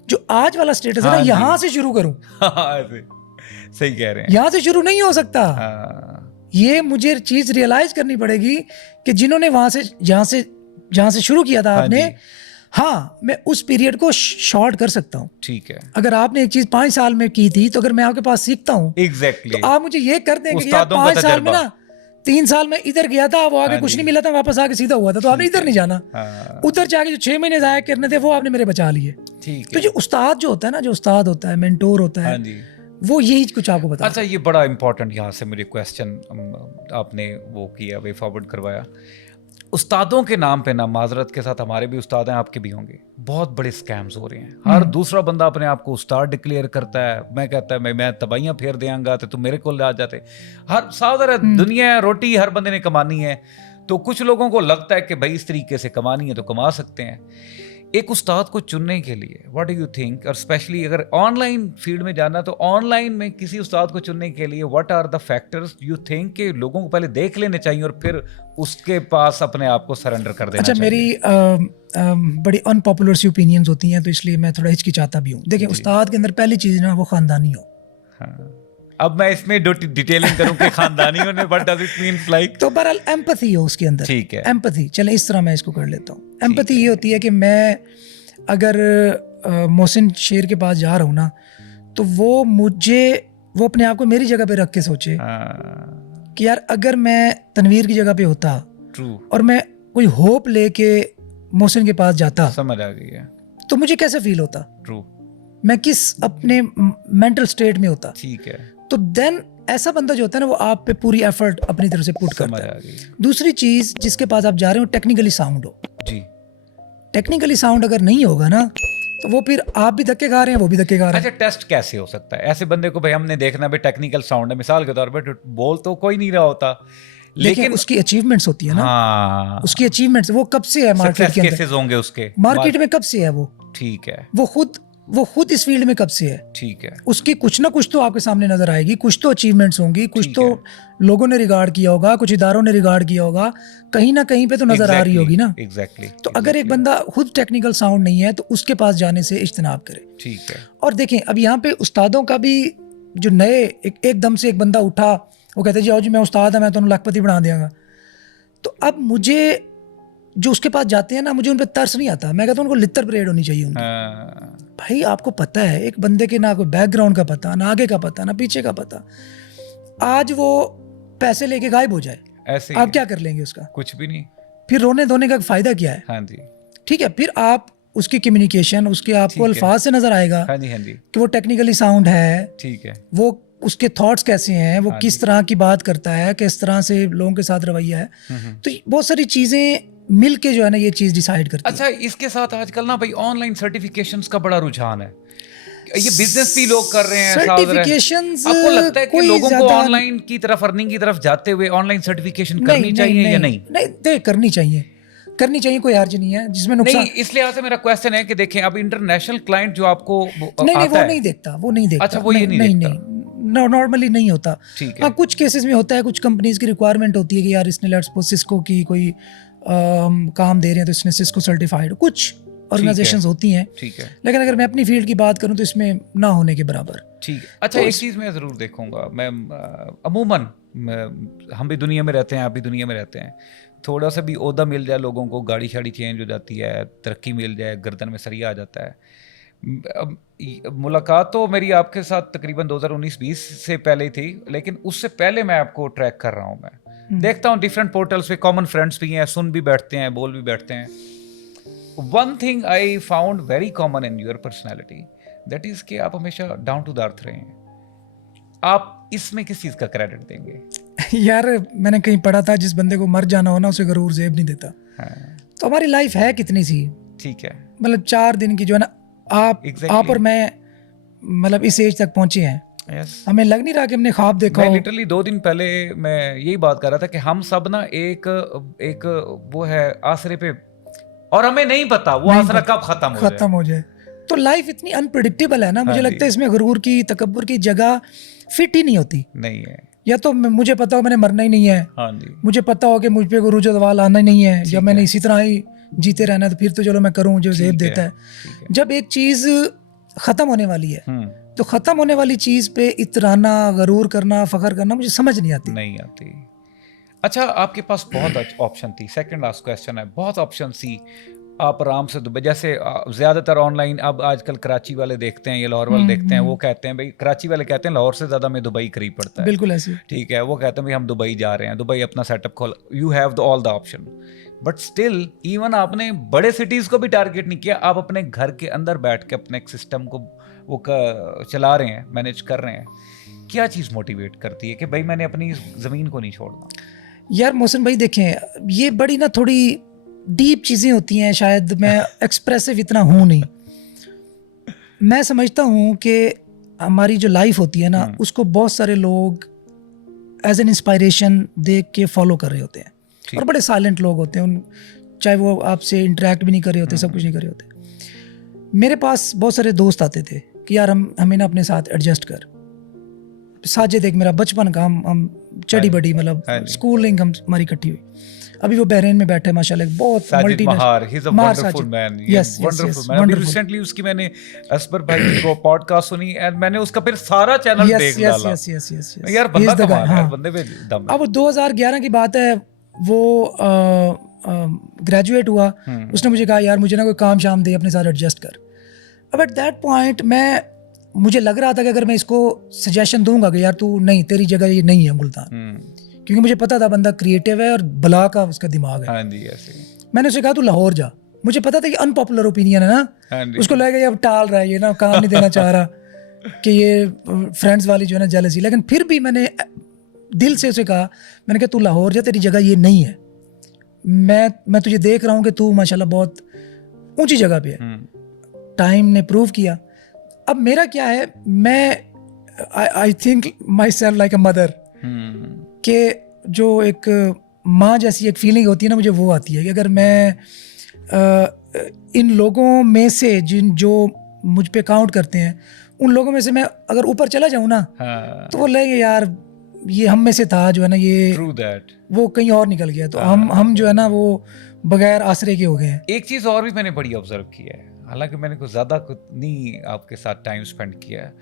जो आज वाला स्टेटस है हाँ ना, जी। यहाँ से शुरू करूं। हाँ, ऐसे सही कह रहे हैं। यहाँ से शुरू नहीं हो सकता। हाँ, ये मुझे चीज रियलाइज करनी पड़ेगी कि जिन्होंने वहां से जहां से शुरू किया था हाँ आपने, जी। हाँ, मैं उस पीरियड को शॉर्ट कर सकता हूँ। ठीक है, अगर आपने एक चीज 5 साल में की थी, तो अगर मैं आपके पास सीखता हूँ, एग्जैक्टली, तो आप मुझे ये कर देंगे कि यार उस्तादों का 5 साल में तजर्बा। ना 3 साल में इधर गया था, वो आगे हाँ कुछ जी। नहीं मिला था, वापस आके सीधा हुआ था, तो आपने ठीक इधर है। नहीं जाना, हाँ, उधर जाके जो 6 महीने जाया करने थे वो आपने मेरे बचा लिए। ठीक तो है, जो उस्ताद जो होता है ना, जो उस्ताद होता है, मेंटोर होता हाँ है, जी। वो यही कुछ आपको बता। अच्छा, ये बड़ा इंपॉर्टेंट यहाँ से मुझे क्वेश्चन आपने वो किया, वे फॉरवर्ड करवाया। उस्तादों के नाम पे ना, माजरत के साथ, हमारे भी उस्ताद हैं, आपके भी होंगे, बहुत बड़े स्कैम्स हो रहे हैं। हर दूसरा बंदा अपने आप को उस्ताद डिक्लेयर करता है, मैं कहता है मैं तबाइयां फेर देंगा तो तुम मेरे को आ जाते। हर सावधान है, दुनिया है, रोटी हर बंदे ने कमानी है। तो कुछ लोगों को लगता है कि भाई इस तरीके से कमानी है तो कमा सकते हैं। एक उस्ताद को चुनने के लिए व्हाट डू यू थिंक, और स्पेशली अगर ऑनलाइन फील्ड में जाना, तो ऑनलाइन में किसी उस्ताद को चुनने के लिए what are the factors you think कि लोगों को पहले देख लेने चाहिए और फिर उसके पास अपने आप को सरेंडर कर देना अच्छा, चाहिए? मेरी बड़ी अनपॉपुलर सी ओपिनियंस होती हैं, तो इसलिए मैं थोड़ा हिचकिचाता भी हूँ। देखिए, उस्ताद के अंदर पहली चीज़ ना वो ख़ानदानी हो। हाँ। अब मैं इसमें डिटेलिंग करूं कि खानदानियों ने what does it mean like, तो बहरहाल एम्पैथी हो उसके अंदर। ठीक है, एम्पैथी, चलें इस तरह मैं इसको कर लेता हूँ। एम्पैथी ये होती है कि मैं अगर मोहसिन शेर के पास जा रहा हूँ ना, तो वो अपने आप को मेरी जगह पे रख के सोचे कि यार अगर मैं तनवीर की जगह पे होता ट्रू, और मैं कोई होप लेके मोहसिन के पास जाता, समझ आ गई है, तो मुझे कैसे फील होता, ट्रू, मैं किस अपने मेंटल स्टेट में होता। ठीक है, तो देन ऐसा बंदा जो होता है ना, वो आप पे पूरी एफर्ट अपनी तरफ से पुट समझ करता आ है। गई, दूसरी चीज, जिसके पास आप जा रहे हो टेक्निकली साउंड हो। जी। टेक्निकली साउंड अगर नहीं होगा ना, तो वो फिर आप भी धक्के खा रहे हैं, वो भी धक्के खा रहे हैं। अच्छा, टेस्ट कैसे हो सकता है ऐसे बंदे को? भाई हमने देखना भाई टेक्निकल साउंड है, मिसाल के तौर पर बोल तो कोई नहीं रहा होता, लेकिन लेकिन उसकी अचीवमेंट्स होती है ना, हाँ, उसकी अचीवमेंट्स वो कब से है मार्केट सक्सेस के अंदर, केसेस होंगे उसके मार्केट में कब से है वो ठीक है, वो खुद इस फील्ड में कब से है, ठीक है, उसकी कुछ ना कुछ तो आपके सामने नजर आएगी, कुछ तो अचीवमेंट्स होंगी, कुछ ठीक तो लोगों ने रिगार्ड किया होगा, कुछ इदारों ने रिगार्ड किया होगा, कहीं ना कहीं पे तो नजर आ रही होगी ना। एग्जैक्टली। तो अगर एक बंदा खुद टेक्निकल साउंड नहीं है, तो उसके पास जाने से इज्तनाब करे। ठीक है, और देखें, अब यहाँ पे उस्तादों का भी जो नए एकदम से एक बंदा उठा, वो कहते जी आओ जी मैं उस्ताद है, मैं तुम्हें लाखपति बना देंगा, तो अब मुझे जो उसके पास जाते हैं ना, मुझे उन पर तरस नहीं आता। मैं कहता हूँ उनको लित्तर परेड होनी चाहिए उनकी। हाँ, भाई आपको पता है एक बंदे के ना कोई बैकग्राउंड का पता, ना आगे का पता, ना पीछे का पता, आज वो पैसे लेके गायब हो जाए, ऐसे ही आप क्या कर लेंगे उसका? कुछ भी नहीं। फिर रोने धोने का फायदा क्या है? हाँ जी, ठीक है, फिर आप उसकी कम्युनिकेशन, उसके आपको ठीक है। अल्फाज से नजर आएगा हाँ जी, हाँ जी, कि वो टेक्निकली साउंड है, ठीक है, वो उसके थॉट्स कैसे हैं, वो हाँ किस तरह की बात करता है, किस तरह से लोगों के साथ रवैया है। तो बहुत सारी चीजें मिल के जो है ना ये चीज डिसाइड करती है। अच्छा, इसके साथ आजकल ना भाई ऑनलाइन सर्टिफिकेशंस का बड़ा रुझान है, ये बिजनेस भी लोग कर रहे हैं। सर्टिफिकेशंस आपको लगता है कि कोई लोगों को ज्यादा- ऑनलाइन की तरफ, अर्निंग की तरफ जाते हुए ऑनलाइन सर्टिफिकेशन करनी चाहिए या नहीं? नहीं, करनी चाहिए। करनी चाहिए, कोई हर्ज नहीं है जिसमें नहीं, नुकसान। इस लिहाज से मेरा क्वेश्चन है कि देखें अब इंटरनेशनल क्लाइंट जो आपको नहीं आता वो है, नहीं देखता, वो नहीं देखता। अच्छा, वो ये नहीं देखता। नॉर्मली नहीं होता। ठीक है। हाँ, कुछ केसेस में होता है, कुछ कंपनीज की रिक्वायरमेंट होती है कि यार इसने लेट्स सपोज सिस्को की कोई काम दे रहे हैं तो इसने सिस्को सर्टिफाइड, कुछ ऑर्गेनाइजेशंस होती हैं। ठीक है, लेकिन अगर मैं अपनी फील्ड की बात करूं तो इसमें ना होने के बराबर। ठीक है। अच्छा, तो एक चीज़ मैं ज़रूर देखूंगा, मैं अमूमन हम भी दुनिया में रहते हैं, आप भी दुनिया में रहते हैं, थोड़ा सा भी ओहदा मिल जाए लोगों को, गाड़ी शाड़ी चेंज हो जाती है, तरक्की मिल जाए, गर्दन में सरिया आ जाता है। मुलाकात तो मेरी आपके साथ तकरीबन 2019-20 से पहले ही थी, लेकिन उससे पहले मैं आपको ट्रैक कर रहा हूँ। मैं देखता हूँ डिफरेंट पोर्टल्स पे, कॉमन फ्रेंड्स भी हैं, सुन भी बैठते हैं, बोल भी बैठते हैं। One thing I found very common in your personality, that is कि आप हमेशा डाउन टू द अर्थ रहे हैं। आप इसमें किस चीज़ का क्रेडिट देंगे? यार मैंने कहीं पढ़ा था, जिस बंदे को मर जाना हो ना उसे गरूर जेब नहीं देता। हाँ, तो हमारी लाइफ है कितनी सी, ठीक है, मतलब 4 दिन की जो है ना, आप और मैं मतलब इस एज तक पहुंचे हैं। yes. हमें लग नहीं रहा कि हमने ख्वाब देखा मैं हो। लिटरली 2 दिन पहले मैं यही बात कर रहा था कि हम सब ना एक वो है आसरे पे, और हमें नहीं पता वो आसरा कब खत्म हो जाए। तो लाइफ इतनी अनप्रिडिक्टेबल है ना, मुझे लगता है इसमें गरूर की, तकब्बुर की जगह फिट ही नहीं होती। नहीं है। या तो मुझे पता हो मैंने मरना ही नहीं है, हाँ जी, मुझे पता हो कि मुझ पे गुरूर जवाल आना ही नहीं है, जब मैंने इसी तरह ही जीते रहना है तो फिर तो चलो मैं करूं जो जेब देता है। जब एक चीज खत्म होने वाली है तो खत्म होने वाली चीज पे इतराना, गरूर करना, फख्र करना मुझे समझ नहीं आती। अच्छा, आपके पास बहुत ऑप्शन थी, सेकंड लास्ट क्वेश्चन है, बहुत ऑप्शन थी, आप आराम से दुबई, जैसे ज़्यादातर ऑनलाइन अब आजकल कराची वाले देखते हैं या लाहौर वाले देखते हैं, वो कहते हैं भाई, कराची वाले कहते हैं लाहौर से ज़्यादा हमें दुबई करीब पड़ता है। बिल्कुल ऐसे, ठीक है, वो कहते हैं भाई हम दुबई जा रहे हैं, दुबई अपना सेटअप खोल, you have all the option, but still even आपने बड़े सिटीज़ को भी टारगेट नहीं किया, आप अपने घर के अंदर बैठ के अपने एक सिस्टम को वो चला रहे हैं, मैनेज कर रहे हैं। क्या चीज़ मोटिवेट करती है कि भाई मैंने अपनी ज़मीन को नहीं छोड़ना? यार मोहसिन भाई देखें, ये बड़ी ना थोड़ी डीप चीज़ें होती हैं, शायद मैं एक्सप्रेसिव इतना हूँ नहीं। मैं समझता हूँ कि हमारी जो लाइफ होती है ना, उसको बहुत सारे लोग एज एन इंस्पायरेशन देख के फॉलो कर रहे होते हैं, और बड़े साइलेंट लोग होते हैं, चाहे वो आपसे इंटरेक्ट भी नहीं कर रहे होते, सब कुछ नहीं कर रहे होते। मेरे पास बहुत सारे दोस्त आते थे कि यार हमें ना अपने साथ एडजस्ट कर। साजिद एक मेरा बचपन का, हम चढ़ी बड़ी मतलब स्कूलिंग हमारी इकट्ठी हुई। अभी वो बहरीन में बैठे माशाल्लाह, बहुत Mahar, he is a wonderful man, wonderful man। अभी रिसेंटली उसकी मैंने असबर भाई की पॉडकास्ट सुनी एंड मैंने उसका फिर सारा चैनल देख डाला। यार बंदा कमाल है, बंदे पे दम है। अब 2011 की बात है, वो ग्रेजुएट हुआ, उसने मुझे कहा यार मुझे ना कोई काम शाम दे, अपने साथ एडजस्ट कर। अब एट दैट पॉइंट मुझे लग रहा था कि अगर मैं इसको सजेशन दूंगा कि यार तू नहीं, तेरी जगह ये नहीं है मुल्तान, क्योंकि मुझे पता था बंदा क्रिएटिव है और बला का उसका दिमाग है। हाँ जी, ऐसे मैंने उसे कहा तू लाहौर जा। मुझे पता था कि अनपॉपुलर ओपिनियन है ना, उसको लगेगा ये अब टाल रहा है, ये ना काम नहीं देना चाह रहा, कि ये फ्रेंड्स वाली जो है ना जेलसी। लेकिन फिर भी मैंने दिल से उसे कहा, मैंने कहा तू लाहौर जा, तेरी जगह ये नहीं है। मैं तुझे देख रहा हूँ कि तू माशाल्लाह बहुत ऊंची जगह पे है। टाइम ने प्रूव किया। अब मेरा क्या है, मैं I think my self like a mother, कि जो एक माँ जैसी एक फीलिंग होती है ना, मुझे वो आती है कि अगर मैं इन लोगों में से जो मुझ पे काउंट करते हैं, उन लोगों में से मैं अगर ऊपर चला जाऊँ ना, तो वो लगेगा यार ये हम में से था जो है ना, ये वो कहीं और निकल गया, तो हम जो है ना वो बगैर आसरे के हो गए हैं। एक चीज़ और भी मैंने बड़ी ऑब्जर्व की है, हालांकि मैंने कुछ ज़्यादा नहीं आपके साथ टाइम स्पेंड किया है,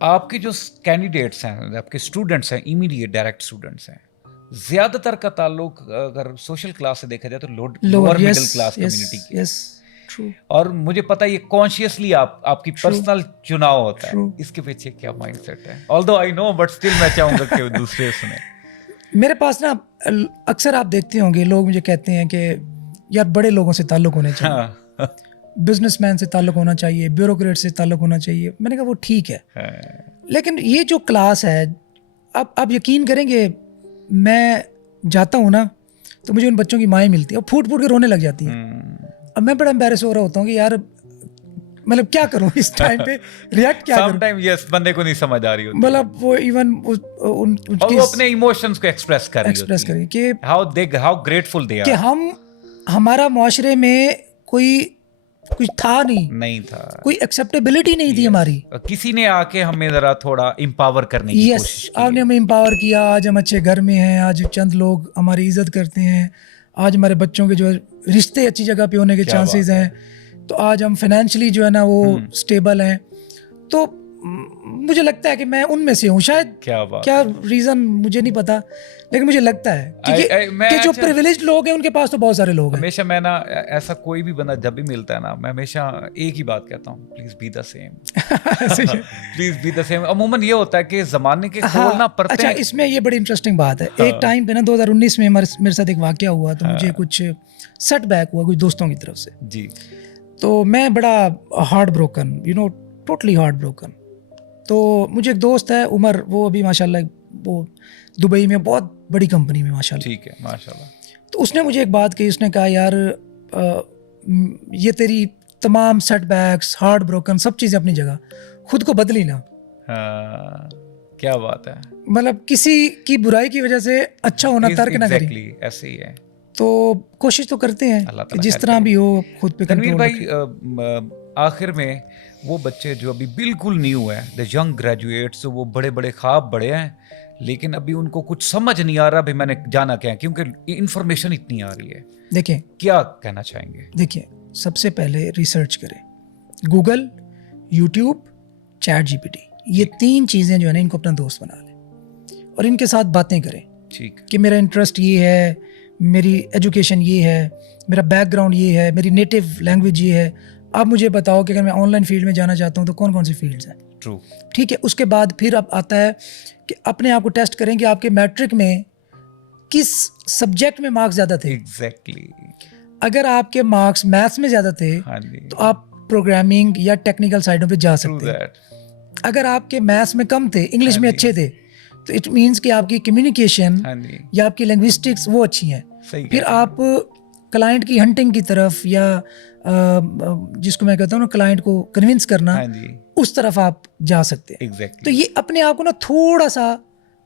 आपके जो कैंडिडेट्स हैं, आपके स्टूडेंट्स हैं, इमीडिएट डायरेक्ट स्टूडेंट्स हैं, ज़्यादातर का ताल्लुक अगर सोशल क्लास से देखा जाए तो लोअर मिडिल क्लास कम्युनिटी की। और मुझे पता है ये कॉन्शियसली आपकी पर्सनल चुनाव होता है, इसके पीछे क्या माइंडसेट है? Although I know, but still मैं चाहूँगा कि दूसरे सुने। मेरे पास ना अक्सर आप देखते होंगे लोग मुझे कहते हैं कि यार बड़े लोगों से ताल्लुक होने चाहिए, बिजनेसमैन से ताल्लुक होना चाहिए, ब्यूरोक्रेट से ताल्लुक होना चाहिए। मैंने कहा वो ठीक है, लेकिन ये जो क्लास है, अब आप यकीन करेंगे, मैं जाता हूँ ना तो मुझे उन बच्चों की माएँ मिलती है और फूट फूट के रोने लग जाती हैं। अब मैं बड़ा एम्बैरेस हो रहा होता हूँ कि यार मतलब क्या करूँ इस टाइम पे, रिएक्ट क्या करूँ। समटाइम यस, बंदे को नहीं समझ आ रही होती, मतलब वो इवन वो अपने इमोशंस को एक्सप्रेस कर रही है कि हाउ ग्रेटफुल दे आर, कि हम हमारा मुआशरे में कोई कुछ था नहीं था, कोई एक्सेप्टेबिलिटी नहीं थी हमारी। किसी ने आके हमें जरा थोड़ा एम्पावर करने की कोशिश यस, की आपने हमें एम्पावर किया, आज हम अच्छे घर में हैं, आज चंद लोग हमारी इज्जत करते हैं, आज हमारे बच्चों के जो है रिश्ते अच्छी जगह पे होने के क्या चांसेस बात हैं, तो आज हम फाइनेंशियली जो है ना वो स्टेबल हैं। तो मुझे लगता है कि मैं उनमें से हूँ शायद, क्या बात क्या रीज़न मुझे नहीं पता, लेकिन मुझे लगता है कि जो प्रिविलेज्ड लोग हैं उनके पास तो बहुत सारे लोग हैं। हमेशा मैं ना ऐसा कोई भी बंदा जब भी मिलता है ना, मैं हमेशा एक ही बात कहता हूँ, please be the same, please be the same. अमूमन ये होता है कि जमाने के खोल ना पड़ते अच्छा, हैं। इसमें ये बड़ी इंटरेस्टिंग बात है। एक टाइम पे ना 2019 में मेरे साथ एक वाकया हुआ, तो मुझे कुछ सेटबैक हुआ कुछ दोस्तों की तरफ से जी। तो मैं बड़ा heart broken, totally heart broken. तो मुझे एक दोस्त है उमर, वो अभी माशाल्लाह वो दुबई में बहुत बड़ी कंपनी में माशाल्लाह, ठीक है माशाल्लाह। तो उसने मुझे एक बात कही, उसने कहा यार ये तेरी तमाम सेटबैक्स, हार्ट ब्रोकन, सब चीज़ें अपनी जगह, खुद को बदली ना। हाँ, क्या बात है, मतलब किसी की बुराई की वजह से अच्छा होना तर्क ना करें। एग्जैक्टली ऐसे ही है। तो कोशिश तो करते हैं कि जिस तरह भी हो खुद पे तनवीर कंट्रोल भाई, आखिर में वो बच्चे जो अभी बिल्कुल न्यू है, द यंग ग्रेजुएट्स, वो बड़े बड़े ख्वाब बड़े हैं, लेकिन अभी उनको कुछ समझ नहीं आ रहा भी मैंने जाना क्या है, क्योंकि इंफॉर्मेशन इतनी आ रही है। देखें, क्या कहना चाहेंगे? देखिए, सबसे पहले रिसर्च करें, गूगल, यूट्यूब, चैट जीपीटी, ये 3 चीज़ें जो है ना, इनको अपना दोस्त बना लें और इनके साथ बातें करें। ठीक कि मेरा इंटरेस्ट ये है, मेरी एजुकेशन ये है, मेरा बैकग्राउंड ये है, मेरी नेटिव लैंग्वेज ये है, आप मुझे बताओ कि अगर मैं ऑनलाइन फील्ड में जाना चाहता हूँ तो कौन कौन सी फील्ड्स हैं। ट्रू। ठीक है, उसके बाद फिर अब आता है कि अपने आप को टेस्ट करें कि आपके मैट्रिक में किस सब्जेक्ट में मार्क्स ज़्यादा थे। एग्जैक्टली। अगर आपके मार्क्स मैथ्स में ज़्यादा थे हाँ जी, तो आप प्रोग्रामिंग या टेक्निकल साइडों पे जा ट्रू सकते हैं। दैट। अगर आपके मैथ्स में कम थे, इंग्लिश में हाँ जी। अच्छे थे, तो इट मीन्स कि आपकी कम्युनिकेशन हाँ जी, या आपकी लिंग्विस्टिक्स वो अच्छी हैं। सही फिर कह रहे आप क्लाइंट की हंटिंग की तरफ या जिसको मैं कहता हूँ ना क्लाइंट को कन्विंस करना, हैं। हाँ जी, उस तरफ आप जा सकते हैं। एग्जैक्टली। तो ये अपने आप को ना थोड़ा सा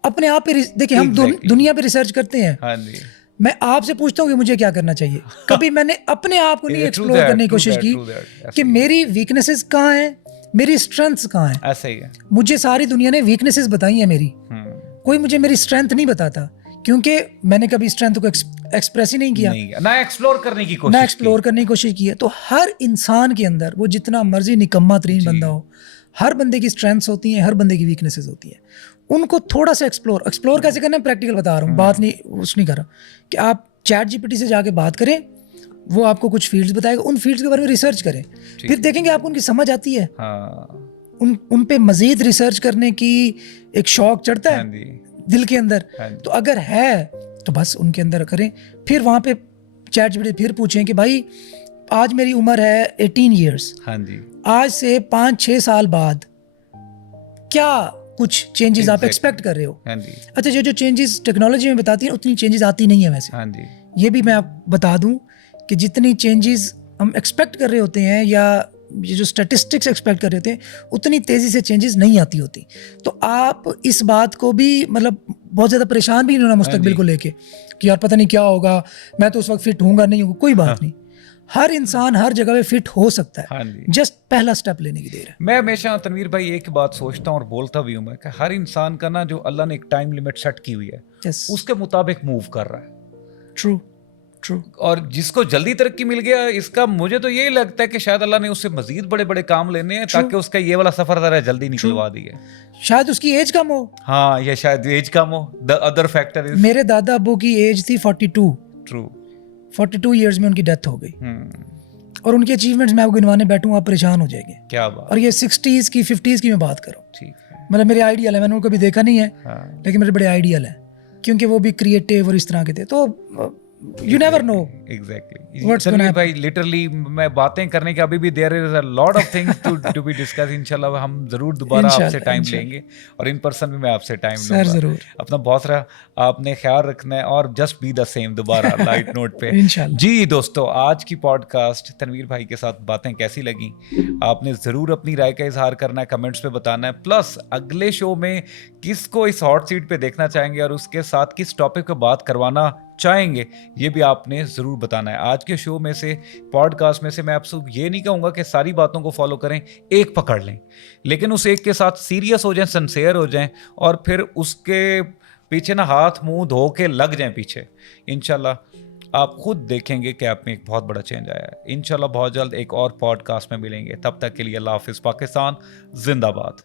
अपने आप पे देखिए, हम Exactly. दुनिया पे रिसर्च करते हैं। हाँ जी, मैं आपसे पूछता हूँ कि मुझे क्या करना चाहिए, कभी मैंने अपने आप को नहीं True एक्सप्लोर that, करने की true कोशिश that, की true that. ऐसे कि ही है। मेरी वीकनेसेस कहाँ हैं, मेरी स्ट्रेंथ्स कहाँ हैं। ऐसा ही है। मुझे सारी दुनिया ने वीकनेसेस बताई हैं मेरी, कोई मुझे मेरी स्ट्रेंथ नहीं बताता, क्योंकि मैंने कभी स्ट्रेंथ को एक्सप्रेस ही नहीं किया, ना एक्सप्लोर करने की ना कोशिश एक्सप्लोर करने की कोशिश की है। तो हर इंसान के अंदर, वो जितना मर्जी निकम्मा तरीन बंदा हो, हर बंदे की स्ट्रेंथ्स होती हैं, हर बंदे की वीकनेसेस होती हैं। उनको थोड़ा सा एक्सप्लोर कैसे करना है, प्रैक्टिकल बता रहा हूँ, बात नहीं उस नहीं कर रहा कि आप चैट जीपीटी से जाके बात करें, वो आपको कुछ फील्ड्स बताएगा, उन फील्ड्स के बारे में रिसर्च करें, फिर देखेंगे आपको उनकी समझ आती है। हाँ, उन पे मजीद रिसर्च करने की एक शौक चढ़ता है हाँ जी, दिल के अंदर। हाँ जी। तो अगर है तो बस उनके अंदर करें। फिर वहाँ पे चैट जीपीटी फिर पूछें कि भाई आज मेरी उम्र है 18 ईयर्स, हाँ जी, आज से 5-6 साल बाद क्या कुछ चेंजेस आप Exactly. एक्सपेक्ट कर रहे हो। हाँ जी, अच्छा, जो चेंजेस टेक्नोलॉजी में बताती हैं उतनी चेंजेस आती नहीं है वैसे। हाँ जी, ये भी मैं आप बता दूं कि जितनी चेंजेस हम एक्सपेक्ट कर रहे होते हैं या ये जो स्टैटिस्टिक्स एक्सपेक्ट कर रहे होते हैं, उतनी तेज़ी से चेंजेस नहीं आती होती। तो आप इस बात को भी मतलब बहुत ज़्यादा परेशान भी नहीं होना मुस्तकबिल को लेके कि यार पता नहीं क्या होगा, मैं तो उस वक्त फिट होऊंगा नहीं होगा, कोई बात नहीं। हर इंसान हर जगह पे फिट हो सकता है, हाँ जी। जस्ट पहला स्टेप लेने की देर है। मैं हमेशा तनवीर भाई एक बात सोचता हूँ और बोलता भी हूँ मैं कि हर इंसान का ना जो अल्लाह ने एक टाइम लिमिट सेट की हुई है, यस, उसके मुताबिक मूव कर रहा है। True true. और जिसको जल्दी तरक्की मिल गया, इसका मुझे तो यही लगता है कि शायद अल्लाह ने उससे मजीद बड़े बड़े काम लेने हैं ताकि उसका ये वाला सफर जरा जल्दी निकलवा दिए। शायद उसकी एज कम हो। हाँ, या शायद एज कम हो। द अदर फैक्टर इज मेरे दादा अबू की एज थी 42, ट्रू। 42 ईयर्स में उनकी डेथ हो गई। और उनके अचीवमेंट्स मैं आपको गिनवाने बैठूं आप परेशान हो जाएंगे। क्या बात। और ये 60s की 50s की मैं बात करूं, ठीक है। मतलब मेरे आइडियल है, मैंने उनको कभी देखा नहीं है, हाँ, लेकिन मेरे बड़े आइडियल है क्योंकि वो भी क्रिएटिव और इस तरह के थे। तो you never know exactly. Tanveer भाई लिटरली मैं बातें करने के अभी भी there is a lot of things to be discuss. इंशाल्लाह हम जरूर दोबारा आपसे टाइम लेंगे और इन पर्सन भी मैं आपसे टाइम लूंगा। सर जरूर। अपना बहुत सारा आपने ख्याल रखना है और जस्ट बी द सेम दोबारा लाइट नोट पे। इंशाल्लाह। जी दोस्तों, आज की पॉडकास्ट तनवीर भाई के साथ बातें कैसी लगी आपने ज़रूर अपनी राय का इजहार करना है, कमेंट्स पे बताना है। प्लस अगले शो में किसको इस हॉट सीट पे देखना चाहेंगे और उसके साथ किस टॉपिक पे बात करवाना चाहेंगे ये भी आपने ज़रूर बताना है। आज के शो में से, पॉडकास्ट में से मैं आपसे ये नहीं कहूँगा कि सारी बातों को फॉलो करें, एक पकड़ लें, लेकिन उस एक के साथ सीरियस हो जाएं, सिंसियर हो जाएं और फिर उसके पीछे ना हाथ मुंह धो के लग जाएं पीछे। इंशाल्लाह आप खुद देखेंगे कि आप में एक बहुत बड़ा चेंज आया है। इंशाल्लाह बहुत जल्द एक और पॉडकास्ट में मिलेंगे। तब तक के लिए अल्लाह हाफिज़। पाकिस्तान जिंदाबाद।